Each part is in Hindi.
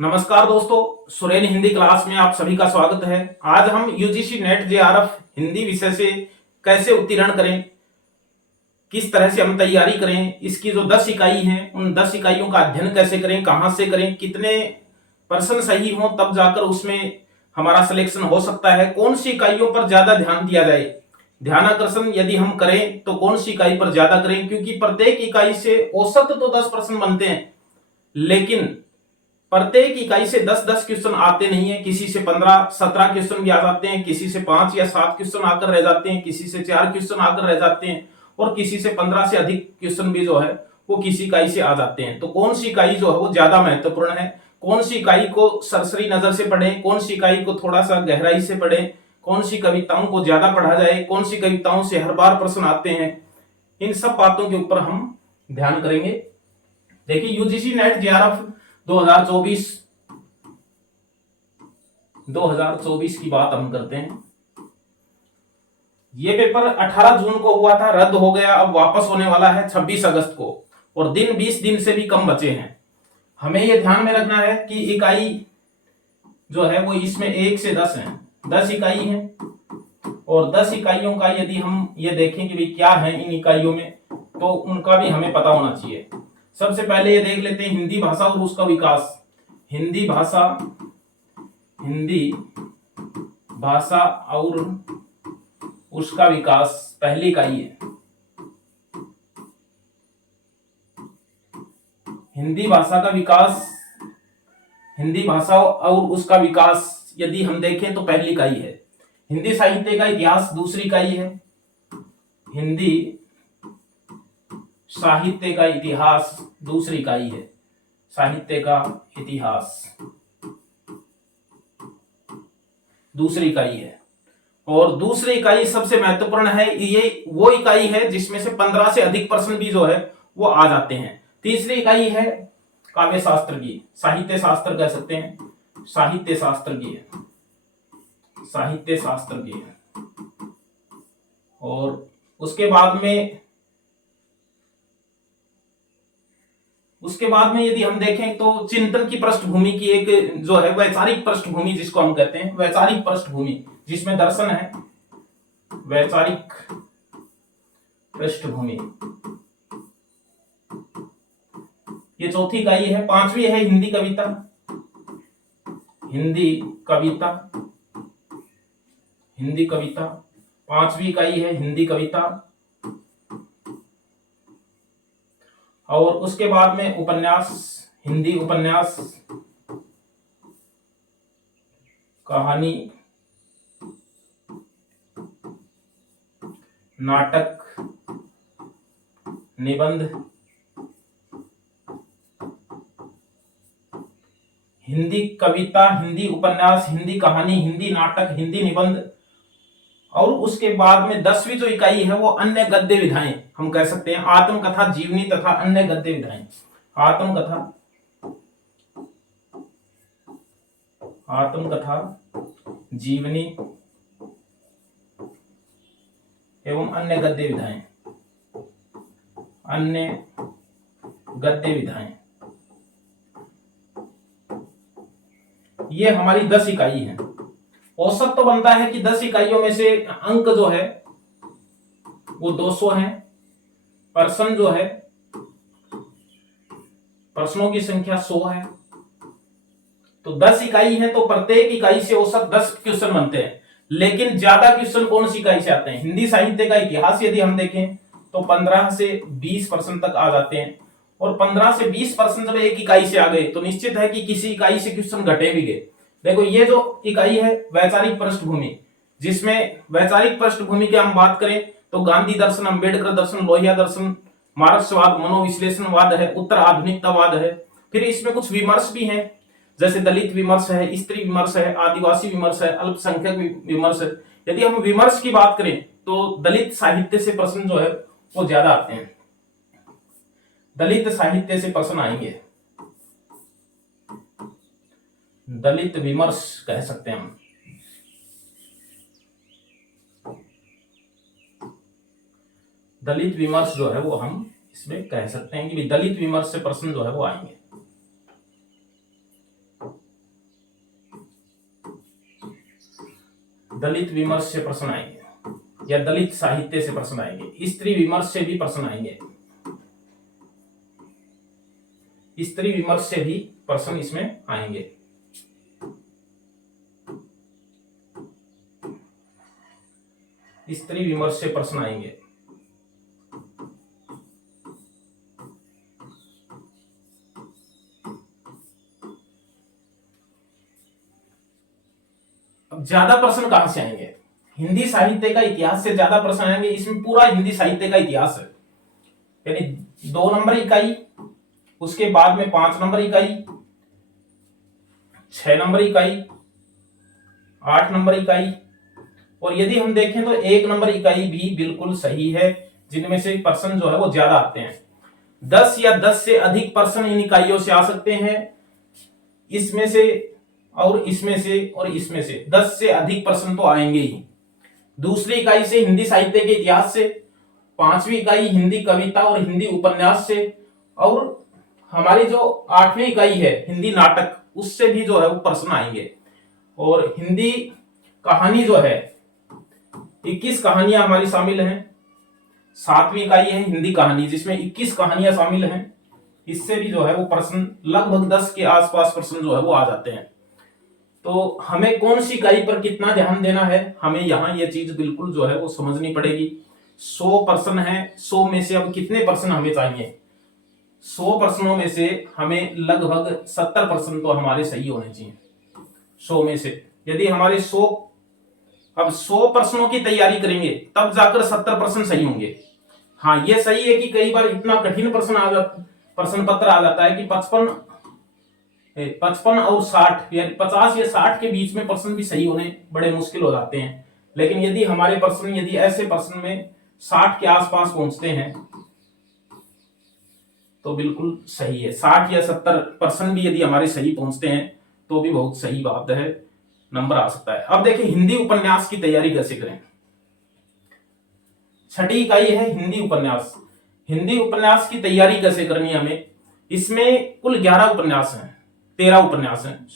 नमस्कार दोस्तों, सुरेन हिंदी क्लास में आप सभी का स्वागत है। आज हम यूजीसी नेट जेआरएफ हिंदी विषय से कैसे उत्तीर्ण करें, किस तरह से हम तैयारी करें, इसकी जो 10 इकाई हैं उन 10 इकाइयों का अध्ययन कैसे करें, कहां से करें, कितने प्रश्न सही हों तब जाकर उसमें हमारा सिलेक्शन हो सकता है, कौन सी इकाइयों पर ज्यादा ध्यान दिया जाए, ध्यानाकर्षण यदि हम करें तो कौन सी इकाई पर ज्यादा करें, क्योंकि प्रत्येक इकाई से औसत तो 10 प्रश्न बनते हैं, लेकिन प्रत्येक इकाई से 10-10 क्वेश्चन आते नहीं है। किसी से 15-17 क्वेश्चन भी आ जाते हैं, किसी से 5 या 7 क्वेश्चन आकर रह जाते हैं, किसी से 4 क्वेश्चन आकर रह जाते हैं और किसी से 15 से अधिक क्वेश्चन भी जो है वो किसी इकाई से आ जाते हैं। तो कौन सी इकाई जो है वो ज्यादा महत्वपूर्ण है, कौन सी इकाई को सरसरी नजर से पढ़ें, कौन सी इकाई को थोड़ा सा गहराई से पढ़ें, कौन सी कविताओं को ज्यादा पढ़ा जाए, कौन सी कविताओं से हर बार प्रश्न आते हैं, इन सब बातों के ऊपर हम ध्यान करेंगे। देखिए, यूजीसी नेट जेआरएफ 2024 की बात हम करते हैं। ये पेपर 18 जून को हुआ था, रद्द हो गया, अब वापस होने वाला है 26 अगस्त को और दिन 20 दिन से भी कम बचे हैं। हमें यह ध्यान में रखना है कि इकाई जो है वो इसमें 1 से 10 है, 10 इकाई है और 10 इकाइयों का यदि हम ये देखें कि भाई क्या है इन इकाइयों में, तो उनका भी हमें पता होना चाहिए। सबसे पहले ये देख लेते हैं हिंदी भाषा और उसका विकास। हिंदी भाषा और उसका विकास पहली इकाई है। हिंदी भाषा का विकास, हिंदी भाषा और उसका विकास यदि हम देखें तो पहली इकाई है। हिंदी साहित्य का इतिहास दूसरी इकाई है। हिंदी साहित्य का इतिहास दूसरी इकाई है। साहित्य का इतिहास दूसरी इकाई है और दूसरी इकाई सबसे महत्वपूर्ण है। ये वो इकाई है जिसमें से 15 से अधिक प्रश्न भी जो है वो आ जाते हैं। तीसरी इकाई है काव्य शास्त्र की, साहित्य शास्त्र कह सकते हैं, साहित्य शास्त्र की है, साहित्य शास्त्र की है। और उसके बाद में यदि हम देखें तो चिंतन की पृष्ठभूमि की एक जो है वैचारिक पृष्ठभूमि जिसको हम कहते हैं, वैचारिक पृष्ठभूमि जिसमें दर्शन है, वैचारिक पृष्ठभूमि, ये चौथी इकाई है। पांचवी है हिंदी कविता, हिंदी कविता, हिंदी कविता, पांचवी इकाई है हिंदी कविता। और उसके बाद में उपन्यास, हिंदी उपन्यास, कहानी, नाटक, निबंध, हिंदी कविता, हिंदी उपन्यास, हिंदी कहानी, हिंदी नाटक, हिंदी निबंध। और उसके बाद में 10वीं जो इकाई है वो अन्य गद्य विधाएं हम कह सकते हैं, आत्मकथा, जीवनी तथा अन्य गद्य विधाएं। आत्मकथा, आत्मकथा, जीवनी एवं अन्य गद्य विधाएं, अन्य गद्य विधाएं। ये हमारी 10 इकाई है। औसत तो बनता है कि 10 इकाइयों में से अंक जो है वो 200 है। प्रश्न जो है, प्रश्नों की संख्या 100 है। तो 10 इकाई है तो प्रत्येक इकाई से औसत 10 क्वेश्चन बनते हैं। लेकिन ज्यादा क्वेश्चन कौन सी इकाई से आते हैं? हिंदी साहित्य का इतिहास यदि हम देखें तो 15 से 20 प्रश्न तक आ जाते हैं। और 15 से 20 प्रश्न जब एक इकाई से आ गए तो निश्चित है कि किसी इकाई से क्वेश्चन घटे भी गए। देखो, ये जो इकाई है वैचारिक पृष्ठभूमि, जिसमें वैचारिक पृष्ठभूमि की हम बात करें तो गांधी दर्शन, अंबेडकर दर्शन, लोहिया दर्शन, मार्क्सवाद, मनोविश्लेषणवाद है, उत्तर आधुनिकतावाद है। फिर इसमें कुछ विमर्श भी हैं, जैसे दलित विमर्श है, स्त्री विमर्श है, आदिवासी विमर्श है, अल्पसंख्यक विमर्श है। यदि हम विमर्श की बात करें तो दलित साहित्य से प्रश्न जो है वो ज्यादा आते हैं, दलित साहित्य से प्रश्न आएंगे, दलित विमर्श कह सकते हैं हम। दलित विमर्श जो है वो हम इसमें कह सकते हैं कि दलित विमर्श से प्रश्न जो है वो आएंगे। दलित विमर्श से प्रश्न आएंगे या दलित साहित्य से प्रश्न आएंगे। स्त्री विमर्श से भी प्रश्न आएंगे, स्त्री विमर्श से भी प्रश्न इसमें आएंगे। स्त्री विमर्श से प्रश्न आएंगे। अब ज्यादा प्रश्न कहां से आएंगे? हिंदी साहित्य का इतिहास से ज्यादा प्रश्न आएंगे। इसमें पूरा हिंदी साहित्य का इतिहास है, यानी 2 नंबर इकाई, उसके बाद में 5 नंबर इकाई, 6 नंबर इकाई, 8 नंबर इकाई, और यदि हम देखें तो 1 नंबर इकाई भी बिल्कुल सही है, जिनमें से प्रश्न जो है वो ज्यादा आते हैं। 10 या 10 से अधिक प्रश्न इन इकाइयों से आ सकते हैं, इसमें से और इसमें से और इसमें से 10 से अधिक प्रश्न तो आएंगे ही। दूसरी इकाई से हिंदी साहित्य के इतिहास से, 5वीं इकाई हिंदी कविता और हिंदी उपन्यास से, और हमारी जो 8वीं इकाई है हिंदी नाटक, उससे भी जो है वो प्रश्न आएंगे। और हिंदी कहानी जो है 21 कहानियां हमारी शामिल हैं। 7वीं इकाई है हिंदी कहानी, जिसमें 21 कहानियां शामिल हैं। इससे भी जो है वो प्रश्न लगभग 10 के आसपास प्रश्न जो है वो आ जाते हैं। तो हमें कौन सी इकाई पर कितना ध्यान देना है, हमें यहाँ ये चीज बिल्कुल जो है वो समझनी पड़ेगी। 100 प्रश्न है, 100 में से अब कितने प्रश्न हमें चाहिए? 100 प्रश्नों में से हमें लगभग 70 प्रश्न तो हमारे सही होने चाहिए। 100 में से यदि हमारे 100 प्रश्नों की तैयारी करेंगे तब जाकर 70 प्रश्न सही होंगे। हाँ, ये सही है कि कई बार इतना कठिन प्रश्न पत्र आ जाता है कि 55 और 60 या 50 या 60 के बीच में प्रश्न भी सही होने बड़े मुश्किल हो जाते हैं। लेकिन यदि हमारे प्रश्न यदि ऐसे प्रश्न में 60 के आसपास पहुंचते हैं तो बिल्कुल सही है। 60 या 70 प्रश्न भी यदि हमारे सही पहुंचते हैं तो भी बहुत सही बात है, नंबर आ सकता है। अब देखिए हिंदी उपन्यास की तैयारी कैसे करें। 6ठी इकाई है हिंदी उपन्यास। हिंदी उपन्यास की तैयारी कैसे करनी है हमें? इसमें कुल 11 उपन्यास हैं, 13 उपन्यास हैं,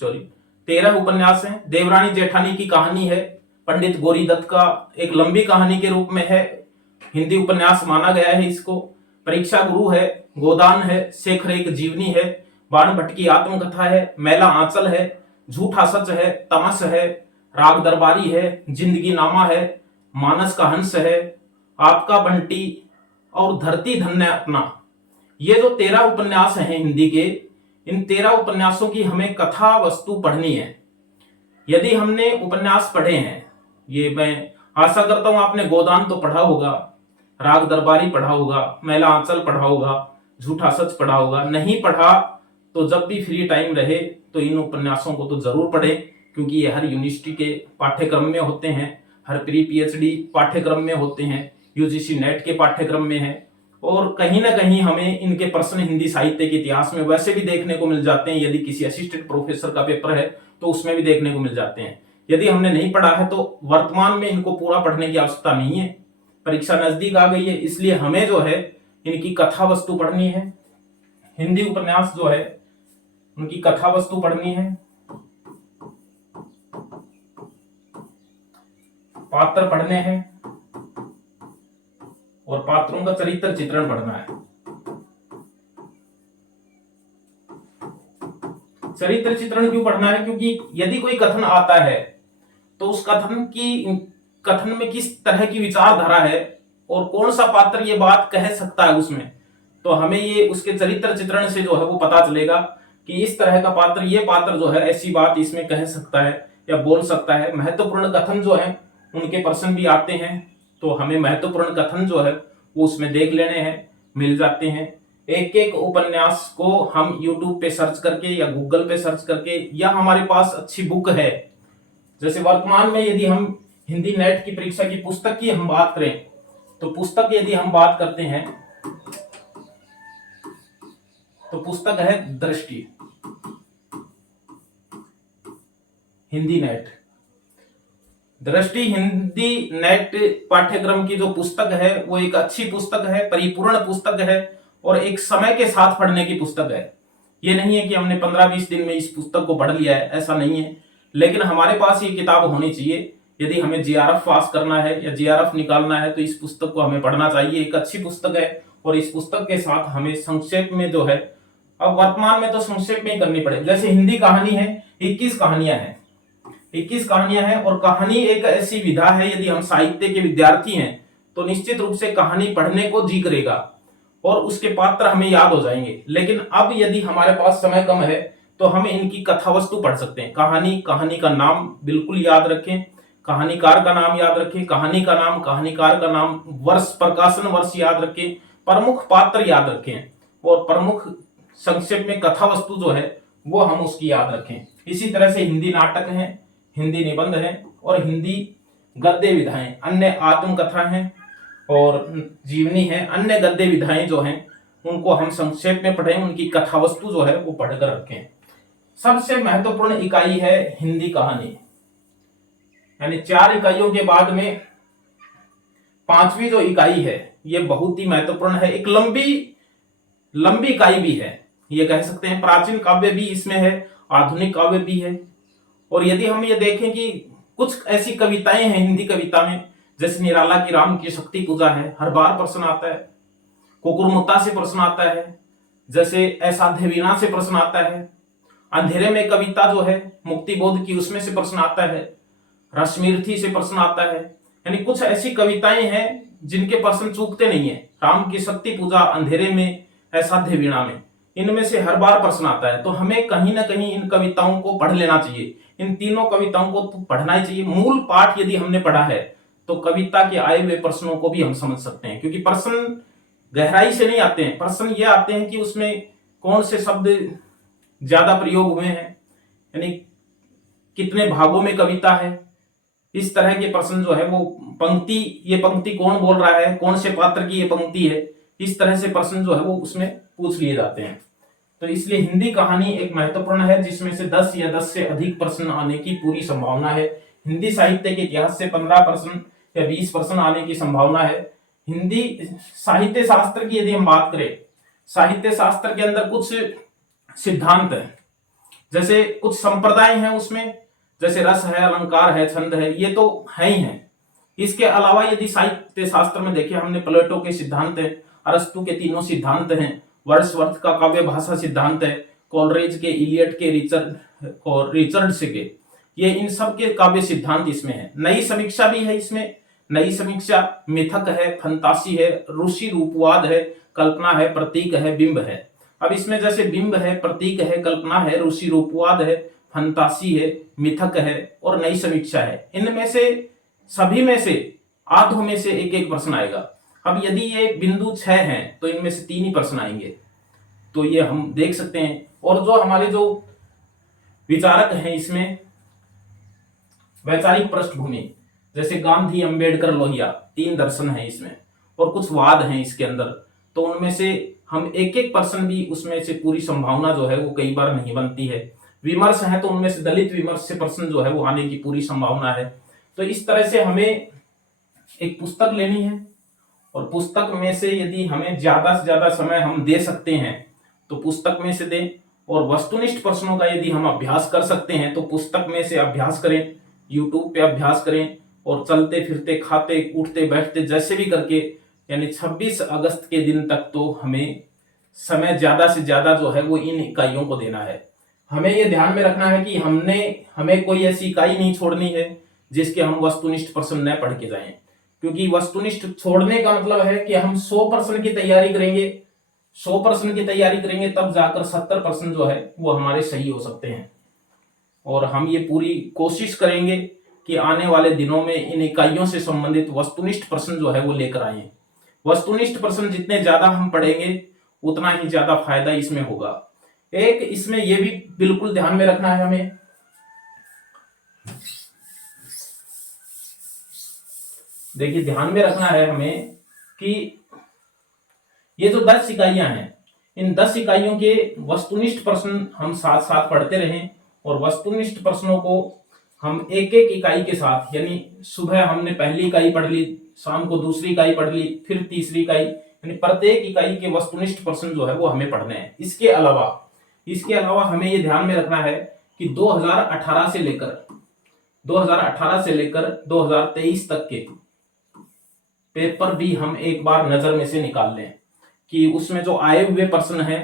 13 उपन्यास हैं। देवरानी जेठानी की कहानी है, पंडित गौरी दत्त का एक लंबी कहानी के रूप में है, हिंदी उपन्यास माना गया है इसको। परीक्षा गुरु है, गोदान है, शेखर एक जीवनी है, बाण भट्ट की आत्मकथा है, मैला आंचल है, झूठा सच है, तमस है, राग दरबारी है, जिंदगी नामा है, मानस का हंस है, आपका बंटी और धरती धन्य अपना। ये जो 13 उपन्यास हैं हिंदी के, इन 13 उपन्यासों की हमें कथा वस्तु पढ़नी है। यदि हमने उपन्यास पढ़े हैं, ये मैं आशा करता हूं आपने गोदान तो पढ़ा होगा, राग दरबारी पढ़ा होगा, मैला आंचल पढ़ा होगा, झूठा सच पढ़ा होगा। नहीं पढ़ा तो जब भी फ्री टाइम रहे तो इन उपन्यासों को तो जरूर पढ़े, क्योंकि ये हर यूनिवर्सिटी के पाठ्यक्रम में होते हैं, हर प्री पीएचडी पाठ्यक्रम में होते हैं, यूजीसी नेट के पाठ्यक्रम में है, और कहीं ना कहीं हमें इनके प्रश्न हिंदी साहित्य के इतिहास में वैसे भी देखने को मिल जाते हैं। यदि किसी असिस्टेंट प्रोफेसर का पेपर है तो उसमें भी देखने को मिल जाते हैं। यदि हमने नहीं पढ़ा है तो वर्तमान में इनको पूरा पढ़ने की आवश्यकता नहीं है, परीक्षा नजदीक आ गई है, इसलिए हमें जो है इनकी कथा वस्तु पढ़नी है। हिंदी उपन्यास जो है उनकी कथा वस्तु पढ़नी है, पात्र पढ़ने हैं और पात्रों का चरित्र चित्रण पढ़ना है। चरित्र चित्रण क्यों पढ़ना है? क्योंकि यदि कोई कथन आता है तो उस कथन में किस तरह की विचारधारा है और कौन सा पात्र ये बात कह सकता है उसमें, तो हमें ये उसके चरित्र चित्रण से जो है वो पता चलेगा कि इस तरह का पात्र, ये पात्र जो है ऐसी बात इसमें कह सकता है या बोल सकता है। महत्वपूर्ण कथन जो है उनके प्रश्न भी आते हैं, तो हमें महत्वपूर्ण कथन जो है वो उसमें देख लेने हैं, मिल जाते हैं। एक एक उपन्यास को हम YouTube पे सर्च करके या गूगल पे सर्च करके, या हमारे पास अच्छी बुक है, जैसे वर्तमान में यदि हम हिंदी नेट की परीक्षा की पुस्तक की हम बात करें तो पुस्तक यदि हम बात करते हैं तो पुस्तक है दृष्टि, हिंदी नेट। दृष्टि हिंदी नेट पाठ्यक्रम की जो पुस्तक है वो एक अच्छी पुस्तक है, परिपूर्ण पुस्तक है और एक समय के साथ पढ़ने की पुस्तक है। ये नहीं है कि हमने 15-20 दिन में इस पुस्तक को पढ़ लिया है, ऐसा नहीं है, लेकिन हमारे पास ये किताब होनी चाहिए। यदि हमें जीआरएफ पास करना है या जीआरएफ निकालना है तो इस पुस्तक को हमें पढ़ना चाहिए। एक अच्छी पुस्तक है और इस पुस्तक के साथ हमें संक्षेप में जो है, अब वर्तमान में तो संक्षेप में ही करनी पड़ेगी। जैसे हिंदी कहानी है, 21 कहानियां हैं, 21 कहानियां हैं और कहानी एक ऐसी विधा है, यदि हम साहित्य के विद्यार्थी हैं तो निश्चित रूप से कहानी पढ़ने को जी करेगा और उसके पात्र हमें याद हो जाएंगे। लेकिन अब यदि हमारे पास समय कम है तो हम इनकी कथा वस्तु पढ़ सकते हैं। कहानी का नाम बिल्कुल याद रखें, कहानीकार का नाम याद रखें, कहानी का नाम, कहानीकार का नाम, वर्ष, प्रकाशन वर्ष याद रखें, प्रमुख पात्र याद रखें और प्रमुख संक्षेप में कथा वस्तु जो है वो हम उसकी याद रखें। इसी तरह से हिंदी नाटक हैं, हिंदी निबंध हैं और हिंदी गद्य विधाएं, अन्य आत्मकथा हैं और जीवनी है, अन्य गद्य विधाएं जो हैं उनको हम संक्षेप में पढ़ें, उनकी कथा वस्तु जो है वो पढ़कर रखें। सबसे महत्वपूर्ण इकाई है हिंदी कहानी, यानी 4 इकाइयों के बाद में 5वीं जो इकाई है ये बहुत ही महत्वपूर्ण है। एक लंबी इकाई भी है, ये कह सकते हैं। प्राचीन काव्य भी इसमें है, आधुनिक काव्य भी है। और यदि हम ये देखें कि कुछ ऐसी कविताएं हैं हिंदी कविता में, जैसे निराला की राम की शक्ति पूजा है, हर बार प्रश्न आता है। कुकुरमुत्ता से प्रश्न आता है, जैसे असाध्य वीणा से प्रश्न आता है। अंधेरे में कविता जो है मुक्ति बोध की, उसमें से प्रश्न आता है। रश्मिरथी से प्रश्न आता है। यानी कुछ ऐसी कविताएं हैं जिनके प्रश्न चूकते नहीं है। राम की शक्ति पूजा, अंधेरे में, असाध्य वीणा में, इनमें से हर बार प्रश्न आता है। तो हमें कहीं ना कहीं इन कविताओं को पढ़ लेना चाहिए। इन तीनों कविताओं को तो पढ़ना ही चाहिए। मूल पाठ यदि हमने पढ़ा है तो कविता के आए हुए प्रश्नों को भी हम समझ सकते हैं, क्योंकि प्रश्न गहराई से नहीं आते हैं। प्रश्न ये आते हैं कि उसमें कौन से शब्द ज्यादा प्रयोग हुए हैं, यानी कितने भागों में कविता है, इस तरह के प्रश्न जो है वो ये पंक्ति कौन बोल रहा है, कौन से पात्र की ये पंक्ति है, इस तरह से प्रश्न जो है वो उसमें पूछ लिए जाते हैं। तो इसलिए हिंदी कहानी एक महत्वपूर्ण है जिसमें से 10 या 10 से अधिक प्रश्न आने की पूरी संभावना है। हिंदी साहित्य के इतिहास से 15 प्रश्न या 20 प्रश्न आने की संभावना है। हिंदी साहित्य शास्त्र की यदि हम बात करें, साहित्य शास्त्र के अंदर कुछ सिद्धांत है, जैसे कुछ संप्रदाय हैं उसमें, जैसे रस है, अलंकार है, छंद है, ये तो है ही है। इसके अलावा यदि साहित्य शास्त्र में देखें, हमने प्लेटो के सिद्धांत है, अरस्तु के तीनों सिद्धांत हैं, वर्ड्सवर्थ का काव्य भाषा सिद्धांत है, कोलरेज के, इलियट के, रिचर्ड्स के, ये इन सब के काव्य सिद्धांत इसमें है। नई समीक्षा भी है इसमें। नई समीक्षा मिथक है, फंतासी है, ऋषि रूपवाद है, कल्पना है, प्रतीक है, बिंब है। अब इसमें जैसे बिंब है, प्रतीक है, कल्पना है, ऋषि रूपवाद है, फंतासी है, मिथक है और नई समीक्षा है। इनमें से सभी में से आधों में से एक एक प्रश्न आएगा। अब यदि ये बिंदु 6 हैं तो इनमें से 3 ही प्रश्न आएंगे, तो ये हम देख सकते हैं। और जो हमारे जो विचारक हैं इसमें, वैचारिक पृष्ठभूमि, जैसे गांधी, अंबेडकर, लोहिया, 3 दर्शन हैं इसमें और कुछ वाद हैं इसके अंदर, तो उनमें से हम एक एक प्रश्न भी, उसमें से पूरी संभावना जो है वो कई बार नहीं बनती है। विमर्श है तो उनमें से दलित विमर्श से प्रश्न जो है वो आने की पूरी संभावना है। तो इस तरह से हमें एक पुस्तक लेनी है और पुस्तक में से यदि हमें ज्यादा से ज्यादा समय हम दे सकते हैं तो पुस्तक में से दें, और वस्तुनिष्ठ प्रश्नों का यदि हम अभ्यास कर सकते हैं तो पुस्तक में से अभ्यास करें, यूट्यूब पे अभ्यास करें और चलते फिरते, खाते, उठते, बैठते, जैसे भी करके, यानी 26 अगस्त के दिन तक तो हमें समय ज्यादा से ज्यादा जो है वो इन इकाइयों को देना है। हमें ये ध्यान में रखना है कि हमें कोई ऐसी इकाई नहीं छोड़नी है जिसके हम वस्तुनिष्ठ प्रश्न न पढ़ के जाएं, क्योंकि वस्तुनिष्ठ छोड़ने का मतलब है कि हम 100 प्रश्न की तैयारी करेंगे, 100 प्रश्न की तैयारी करेंगे तब जाकर 70 प्रश्न जो है वो हमारे सही हो सकते हैं। और हम ये पूरी कोशिश करेंगे कि आने वाले दिनों में इन इकाइयों से संबंधित वस्तुनिष्ठ प्रश्न जो है वो लेकर आए। वस्तुनिष्ठ प्रश्न जितने ज्यादा हम पढ़ेंगे उतना ही ज्यादा फायदा इसमें होगा। एक इसमें यह भी बिल्कुल ध्यान में रखना है हमें, देखिए ध्यान में रखना है हमें कि ये जो 10 इकाइयां हैं, इन 10 इकाइयों के वस्तुनिष्ठ प्रश्न हम साथ साथ पढ़ते रहें और वस्तुनिष्ठ प्रश्नों को हम एक एक इकाई के साथ, यानी सुबह हमने पहली इकाई पढ़ ली, शाम को दूसरी इकाई पढ़ ली, फिर तीसरी इकाई, यानी प्रत्येक इकाई के वस्तुनिष्ठ प्रश्न जो है वो हमें पढ़ने हैं। इसके अलावा हमें ये ध्यान में रखना है कि 2018 से लेकर 2018 से लेकर 2023 तक के पेपर भी हम एक बार नजर में से निकाल लें कि उसमें जो आए हुए प्रश्न हैं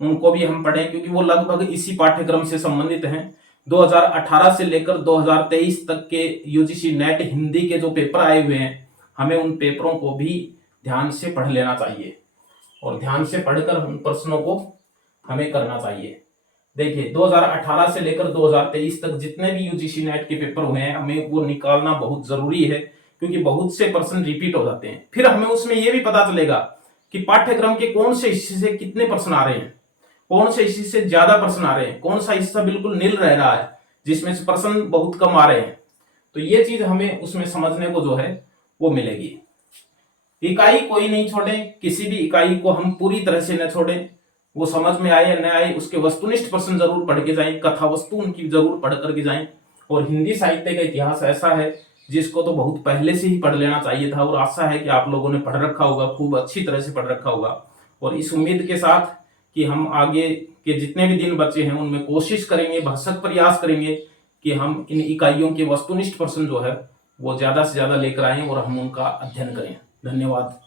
उनको भी हम पढ़ें, क्योंकि वो लगभग इसी पाठ्यक्रम से संबंधित हैं। 2018 से लेकर 2023 तक के यूजीसी नेट हिंदी के जो पेपर आए हुए हैं, हमें उन पेपरों को भी ध्यान से पढ़ लेना चाहिए और ध्यान से पढ़कर उन प्रश्नों को हमें करना चाहिए। देखिए 2018 से लेकर 2023 तक जितने भी यूजीसी नेट के पेपर हुए हैं, हमें वो निकालना बहुत जरूरी है, क्योंकि बहुत से प्रश्न रिपीट हो जाते हैं। फिर हमें उसमें यह भी पता चलेगा कि पाठ्यक्रम के कौन से हिस्से से कितने प्रश्न आ रहे हैं, कौन से हिस्से से ज्यादा प्रश्न आ रहे हैं, कौन सा हिस्सा बिल्कुल नील रह रहा है, जिसमें से प्रश्न बहुत कम आ रहे हैं। तो ये चीज हमें उसमें समझने को जो है वो मिलेगी। इकाई कोई नहीं छोड़े, किसी भी इकाई को हम पूरी तरह से न छोड़ें। वो समझ में आए या न आए, उसके वस्तुनिष्ठ प्रश्न जरूर पढ़ के जाएं, कथा वस्तु उनकी जरूर पढ़ करके जाएं। और हिंदी साहित्य का इतिहास ऐसा है जिसको तो बहुत पहले से ही पढ़ लेना चाहिए था, और आशा है कि आप लोगों ने पढ़ रखा होगा, खूब अच्छी तरह से पढ़ रखा होगा। और इस उम्मीद के साथ कि हम आगे के जितने भी दिन बचे हैं उनमें कोशिश करेंगे, भरसक प्रयास करेंगे कि हम इन इकाइयों के वस्तुनिष्ठ प्रश्न जो है वो ज्यादा से ज्यादा लेकर आए और हम उनका अध्ययन करें। धन्यवाद।